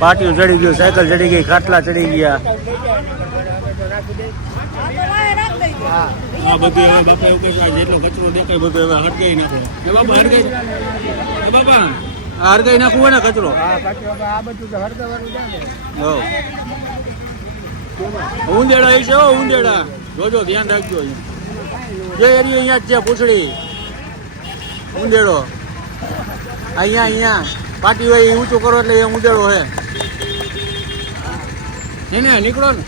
પાટિયું ચડી ગયું, સાયકલ ચડી ગઈ, ખાટલા ચડી ગયા. આ બધું હવે બાપા એવું કે જેટલો કચરો દેખાય બધું હવે હટકાઈ નાખો. એ બાપા હટકાઈ, એ બાપા આ હરગાઈ નાખવું હોય ને કચરો. ઊંધેડા એ છે, ઊંધેડા જોજો, ધ્યાન રાખજો. જે એરિયા અહીંયા જ છે પૂછડી ઊંધેડો. અહીંયા પાટી હોય એ ઊંચું કરો એટલે એ ઊંધેડો હે. એને નીકળો ને.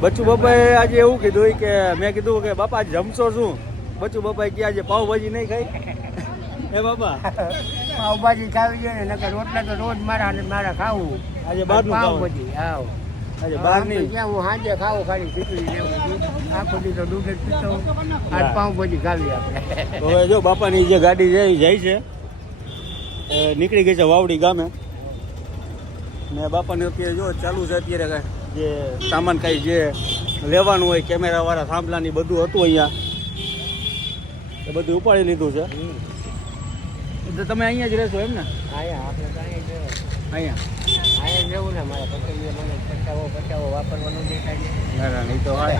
બચ્ચુ બાપાએ આજે એવું કીધું કે મેં કીધું કે બાપા જમશો શું? બચ્ચુ બાપાએ કે આજે પાવભાજી નહીં ખાઈ. એ બાપા પાવભાજી ખાવી જોઈએ ને, નકર રોટલા તો રોજ મારા ખાવું. આજે બહારનું પાવભાજી આવ આજે બહારની ક્યાં હું સાંજે ખાવું ખાલી ખીચડી લેવું આખો દી તો દૂધ જ પીતો. આજ પાવભાજી ખાવી આપણે. હવે જો બાપાની જે ગાડી જાય છે નીકળી ગઈ છે વાવડી ગામે. ને બાપાને અત્યારે જો ચાલુ છે અત્યારે જે સામાન કાંઈ જે લેવાનું હોય કેમેરાવાળા થાંભલાની બધું હતું અહીંયા એ બધું ઉપાડી લીધું છે. તો તમે અહીંયા જ રહેશો એમ ને? અહીંયા આપણે તો અહીંયા જવું ને મારા પટેલીએ મને પચાવો વાપરવાનું દેખાય. ના નહીં તો હા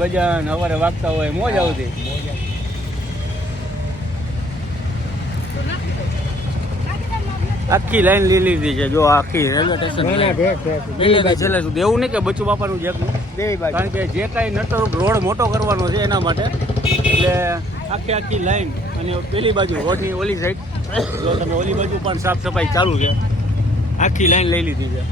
ભજન સવારે વાગતા હોય મોજ આવતી. આખી લાઈન લીધી છે જો, આખી રેલવે સ્ટેશન છેલ્લે સુધી. એવું નહીં કે બચ્ચુ બાપાનું જે કારણ કે જે કાંઈ નટો રોડ મોટો કરવાનો છે એના માટે એટલે આખી લાઈન. અને પેલી બાજુ રોડની ઓલી સાઈડ જો તમે ઓલી બાજુ પણ સાફ સફાઈ ચાલુ છે, આખી લાઈન લઈ લીધી છે.